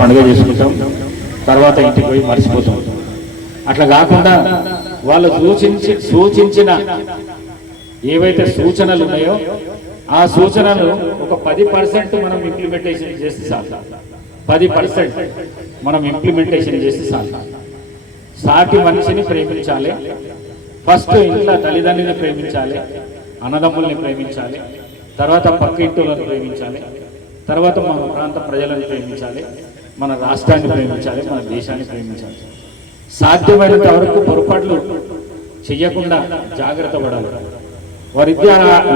పండుగ చేసుకుంటాం, తర్వాత ఇంటికి పోయి మర్చిపోతాం. అట్లా కాకుండా వాళ్ళు సూచించిన ఏవైతే సూచనలు ఉన్నాయో ఆ సూచనలు ఒక 10% మనం ఇంప్లిమెంటేషన్ చేస్తే చాలు. 10% మనం ఇంప్లిమెంటేషన్ చేస్తే చాలు. సాటి మనిషిని ప్రేమించాలి, ఫస్ట్ ఇంట్లో తల్లిదండ్రులని ప్రేమించాలి, అన్నదమ్ముల్ని ప్రేమించాలి, తర్వాత పక్క ఇంటిలను ప్రేమించాలి, తర్వాత మన ప్రాంత ప్రజలను ప్రేమించాలి, మన రాష్ట్రాన్ని ప్రేమించాలి, మన దేశాన్ని ప్రేమించాలి. సాధ్యమైనంత వరకు పొరపాట్లు చెయ్యకుండా జాగ్రత్త పడాలి.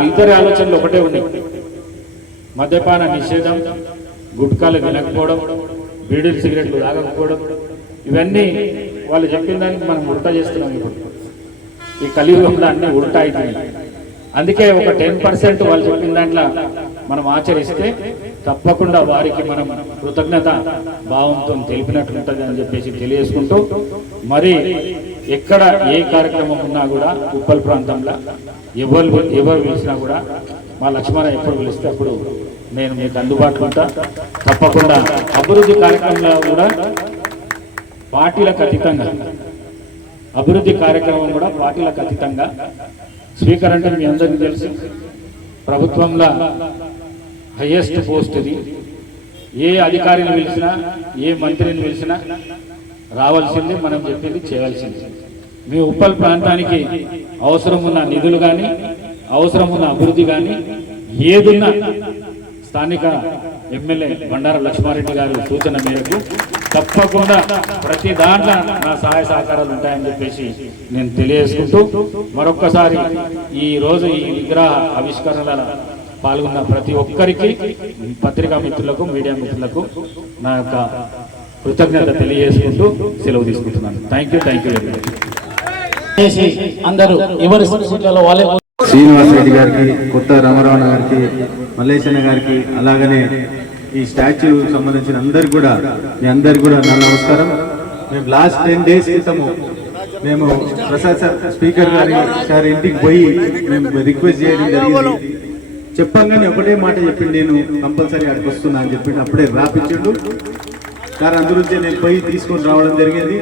ఇద్దరి ఆలోచనలు ఒకటే ఉన్నాయి. మద్యపాన నిషేధం, గుట్కాలు తినకపోవడం, బీడీలు సిగరెట్లు తాగకపోవడం, ఇవన్నీ వాళ్ళు చెప్పిన దానికి మనం ఉల్టా చేస్తున్నాం. ఇప్పుడు ఈ కలియుగంలో అన్నీ ఉల్టా అవుతున్నాయి. అందుకే ఒక 10% వాళ్ళు చెప్పిన దాంట్లో మనం ఆచరిస్తే తప్పకుండా వారికి మనం కృతజ్ఞత భావంతో తెలిపినట్లుంటుంది అని చెప్పేసి తెలియజేసుకుంటూ, మరి ఎక్కడ ఏ కార్యక్రమం ఉన్నా కూడా ఉప్పల్ ప్రాంతంలో ఎవరు పిలిచినా కూడా మా లక్ష్మణ ఎప్పుడు పిలిస్తే అప్పుడు నేను మీకు అందుబాటులో ఉంటా. తప్పకుండా అభివృద్ధి కార్యక్రమంలో కూడా పార్టీలకు అతీతంగా అభివృద్ధి కార్యక్రమం కూడా పార్టీలకు అతీతంగా స్పీకర్ అంటే మీ అందరికీ తెలుసు, ప్రభుత్వంలో హైయెస్ట్ పోస్ట్ ఇది. ఏ అధికారిని పిలిచినా ఏ మంత్రిని పిలిచినా రావాల్సింది, మనం చెప్పింది చేయవలసింది. మీ ఉప్పల్ ప్రాంతానికి అవసరం ఉన్న నిధులు కానీ అవసరం ఉన్న అభివృద్ధి కానీ ఏదున్నా స్థానిక ఎమ్మెల్యే బండారు లక్ష్మారెడ్డి గారి సూచన మేరకు తప్పకుండా ప్రతి దాంట్లో నా సహాయ సహకారాలు ఉంటాయని చెప్పేసి నేను తెలియజేసుకుంటూ, మరొక్కసారి ఈ రోజు ఈ విగ్రహ ఆవిష్కరణల పాల్గొన్న ప్రతి ఒక్కరికి, పత్రికా మిత్రులకు, మీడియా మిత్రులకు నా యొక్క కృతజ్ఞత తెలియజేసుకుంటూ సెలవు తీసుకుంటున్నాను. Thank you very much. Srinivas Reddy గారికి, కొత్త రామారావు గారికి, మల్లేశన్న గారికి, అలాగనే ఈ స్టాచ్యూ సంబంధించిన అందరు కూడా మీ అందరు కూడా నా నమస్కారం. మేము లాస్ట్ 10 days క్రితము మేము ప్రసాద్ సార్ స్పీకర్ గారి సార్ ఇంటికి పోయి మేము రిక్వెస్ట్ చేయడం జరిగింది. చెప్పంగానే ఒకటే మాట చెప్పిండు, నేను కంపల్సరీ అక్కడికి వస్తున్నా అని చెప్పిండు. అప్పుడే రాపించిండు సార్. అందుగురించి నేను పోయి తీసుకొని రావడం జరిగింది.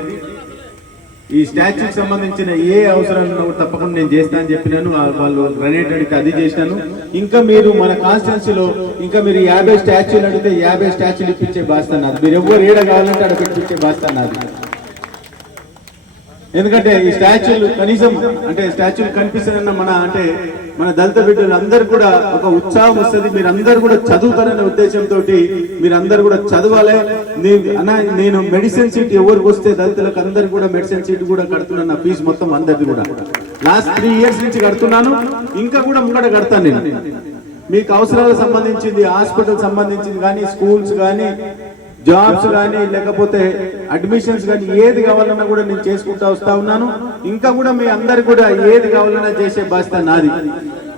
ఈ స్టాచ్యూకి సంబంధించిన ఏ అవసరం తప్పకుండా నేను చేస్తా అని చెప్పినాను. వాళ్ళు గ్రనేట్ అడిగితే అది చేసినాను. ఇంకా మీరు మన కాన్స్టిట్యున్సీలో ఇంకా మీరు 50 స్టాచ్యూలు అడిగితే 50 స్టాచ్యూలు ఇప్పించే బాధ్యత నాది. మీరు ఎవరు ఏడ కావాలంటే అక్కడ పెట్టించే బాధ్యత నాది. ఎందుకంటే ఈ స్టాచ్యూలు కనీసం అంటే స్టాచ్యూలు కనిపిస్తారన్న మన దళిత బిడ్డలు అందరు కూడా ఒక ఉత్సాహం వస్తుంది. మీరందరూ కూడా చదువుతారనే ఉద్దేశంతో మీరందరూ కూడా చదవాలి. నేను మెడిసిన్ సీట్ ఎవరికి వస్తే దళితులకు అందరు కూడా మెడిసిన్ సీట్ కూడా కడుతున్నాను. నా ఫీజు మొత్తం అందరిది కూడా లాస్ట్ 3 years నుంచి కడుతున్నాను. ఇంకా కూడా ముంగట కడతాను. నేను మీకు అవసరాలకు సంబంధించింది, హాస్పిటల్ సంబంధించింది కానీ, స్కూల్స్ కానీ, జాబ్స్ కానీ, లేకపోతే అడ్మిషన్స్ కానీ ఏది కావాలన్నా కూడా నేను చేసుకుంటా వస్తా ఉన్నాను. ఇంకా కూడా మీ అందరు కూడా ఏది కావాలన్నా చేసే బాధ్యత నాది.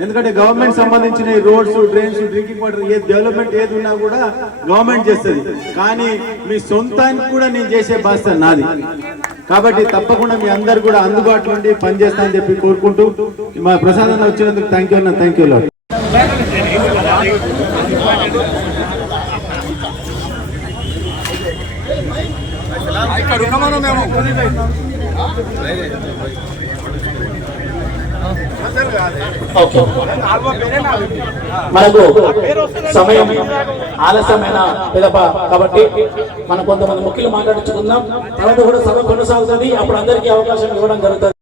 ఎందుకంటే గవర్నమెంట్ సంబంధించిన రోడ్స్, డ్రైన్స్, డ్రింకింగ్ వాటర్ ఏ డెవలప్మెంట్ ఏది ఉన్నా కూడా గవర్నమెంట్ చేస్తుంది. కానీ మీ సొంతానికి కూడా నేను చేసే బాధ్యత నాది. కాబట్టి తప్పకుండా మీ అందరు కూడా అందుబాటులో ఉండి పనిచేస్తా అని చెప్పి కోరుకుంటూ మా ప్రసాదం వచ్చినందుకు థ్యాంక్ యూ అన్న. Thank you. మనకు సమయం ఆలస్యమైన పిదప కాబట్టి మనం కొంతమంది ముఖ్యులు మాట్లాడించుకుందాం. తర్వాత కూడా సభ కొనసాగుతుంది. అప్పుడు అందరికీ అవకాశం ఇవ్వడం జరుగుతుంది.